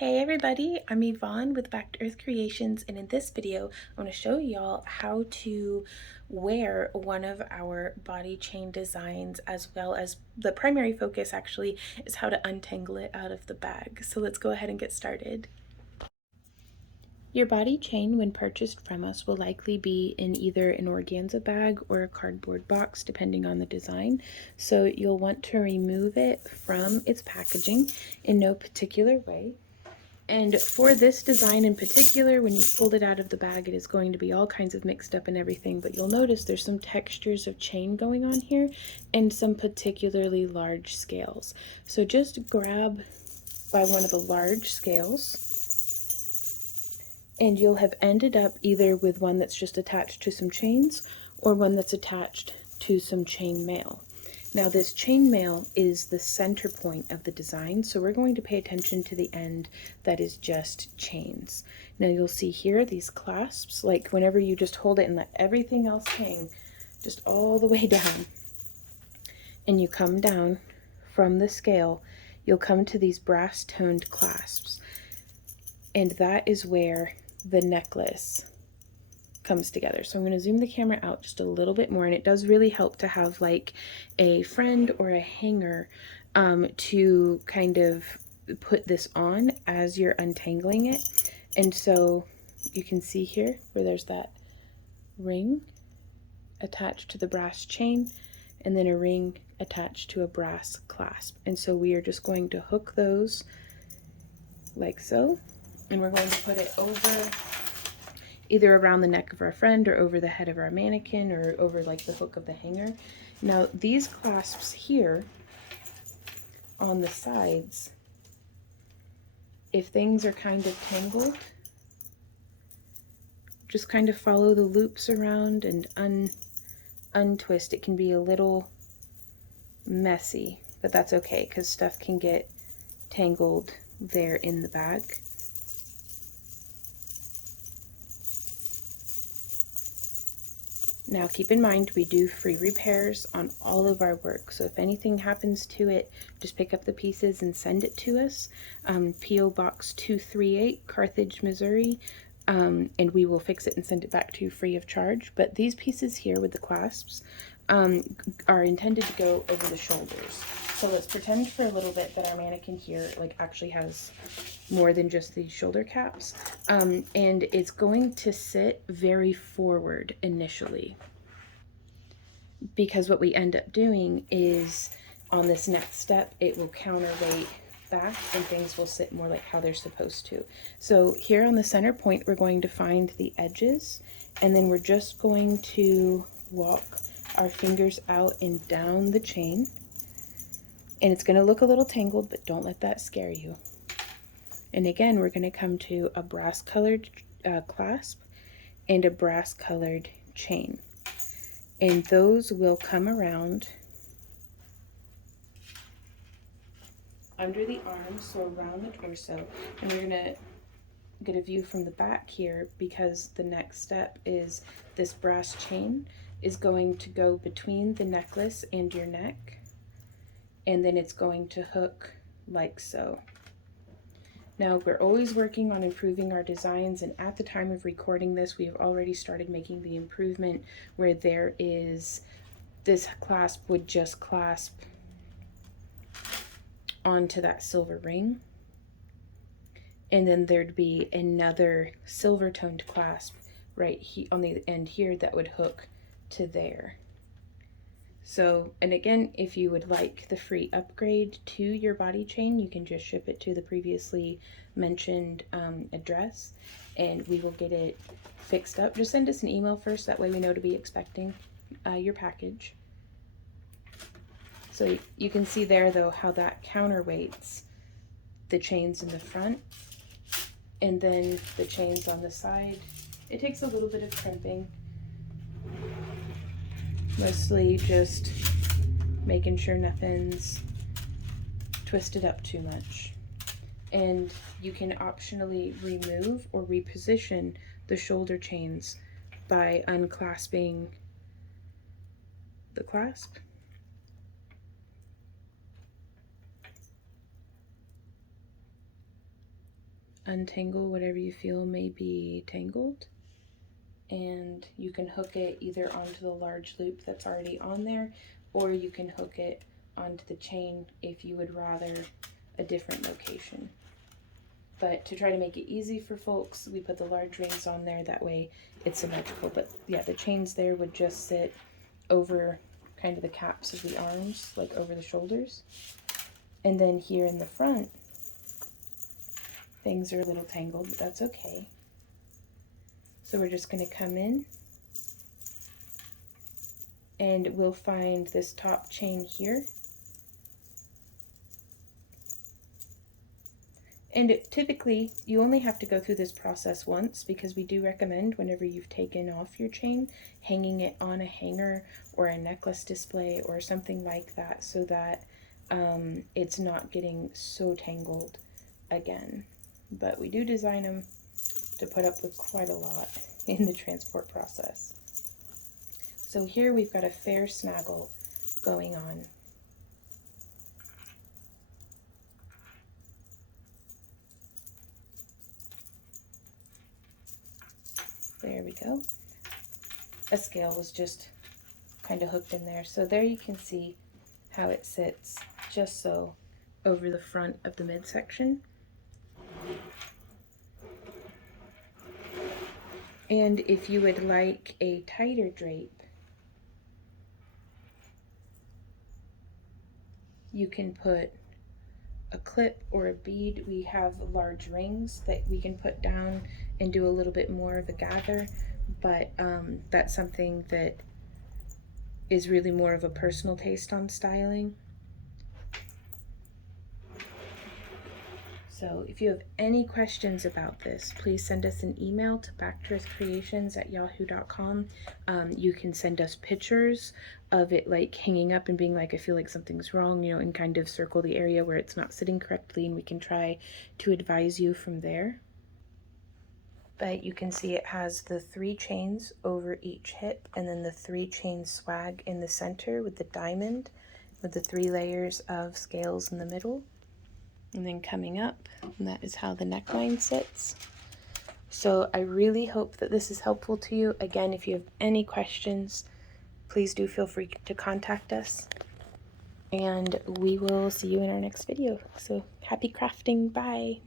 Hey everybody, I'm Yvonne with Back to Earth Creations, and in this video I want to show y'all how to wear one of our body chain designs, as well as the primary focus actually is how to untangle it out of the bag. So let's go ahead and get started. Your body chain, when purchased from us, will likely be in either an organza bag or a cardboard box, depending on the design. So you'll want to remove it from its packaging in no particular way. And for this design in particular, when you pulled it out of the bag, it is going to be all kinds of mixed up and everything, but you'll notice there's some textures of chain going on here and some particularly large scales. So just grab by one of the large scales, and you'll have ended up either with one that's just attached to some chains or one that's attached to some chain mail. Now this chain mail is the center point of the design, so we're going to pay attention to the end that is just chains. Now you'll see here these clasps, like whenever you just hold it and let everything else hang just all the way down, and you come down from the scale, you'll come to these brass toned clasps, and that is where the necklace comes together. So I'm going to zoom the camera out just a little bit more, and it does really help to have like a friend or a hanger to kind of put this on as you're untangling it. And so you can see here where there's that ring attached to the brass chain and then a ring attached to a brass clasp. And so we are just going to hook those like so, and we're going to put it over either around the neck of our friend or over the head of our mannequin or over like the hook of the hanger. Now these clasps here on the sides, if things are kind of tangled, just kind of follow the loops around and untwist. It can be a little messy, but that's okay because stuff can get tangled there in the bag. Now keep in mind, we do free repairs on all of our work, so if anything happens to it, just pick up the pieces and send it to us. P.O. Box 238, Carthage, Missouri, and we will fix it and send it back to you free of charge. But these pieces here with the clasps are intended to go over the shoulders. So let's pretend for a little bit that our mannequin here like actually has more than just these shoulder caps, and it's going to sit very forward initially, because what we end up doing is on this next step it will counterweight back and things will sit more like how they're supposed to. So here on the center point we're going to find the edges, and then we're just going to walk our fingers out and down the chain, and it's going to look a little tangled, but don't let that scare you. And again, we're going to come to a brass colored clasp and a brass colored chain, and those will come around under the arms, so around the torso. And we're going to get a view from the back here, because the next step is this brass chain is going to go between the necklace and your neck, and then it's going to hook like so. Now we're always working on improving our designs, and at the time of recording this we have already started making the improvement where there is this clasp would just clasp onto that silver ring, and then there'd be another silver toned clasp right on the end here that would hook to there. So, and again, if you would like the free upgrade to your body chain, you can just ship it to the previously mentioned address, and we will get it fixed up. Just send us an email first, that way we know to be expecting your package. So you can see there though how that counterweights the chains in the front and then the chains on the side. It takes a little bit of crimping, mostly just making sure nothing's twisted up too much. And you can optionally remove or reposition the shoulder chains by unclasping the clasp. untangle whatever you feel may be tangled. And you can hook it either onto the large loop that's already on there, or you can hook it onto the chain if you would rather a different location. But to try to make it easy for folks, we put the large rings on there, that way it's symmetrical. But yeah, the chains there would just sit over kind of the caps of the arms, like over the shoulders. And then here in the front, things are a little tangled, but that's okay. So we're just going to come in and we'll find this top chain here. And typically, you only have to go through this process once, because we do recommend whenever you've taken off your chain, hanging it on a hanger or a necklace display or something like that, so that it's not getting so tangled again. But we do design them to put up with quite a lot in the transport process. So here we've got a fair snaggle going on. There we go. A scale was just kind of hooked in there. So there you can see how it sits, just so, over the front of the midsection. And if you would like a tighter drape, you can put a clip or a bead. We have large rings that we can put down and do a little bit more of a gather, but that's something that is really more of a personal taste on styling. So if you have any questions about this, please send us an email to backtoearthcreations@yahoo.com. You can send us pictures of it, like hanging up and being like, I feel like something's wrong, you know, and kind of circle the area where it's not sitting correctly, and we can try to advise you from there. But you can see it has the 3 chains over each hip, and then the 3 chain swag in the center with the diamond, with the 3 layers of scales in the middle. And then coming up, and that is how the neckline sits. So I really hope that this is helpful to you. Again, if you have any questions, please do feel free to contact us. And we will see you in our next video. So happy crafting. Bye.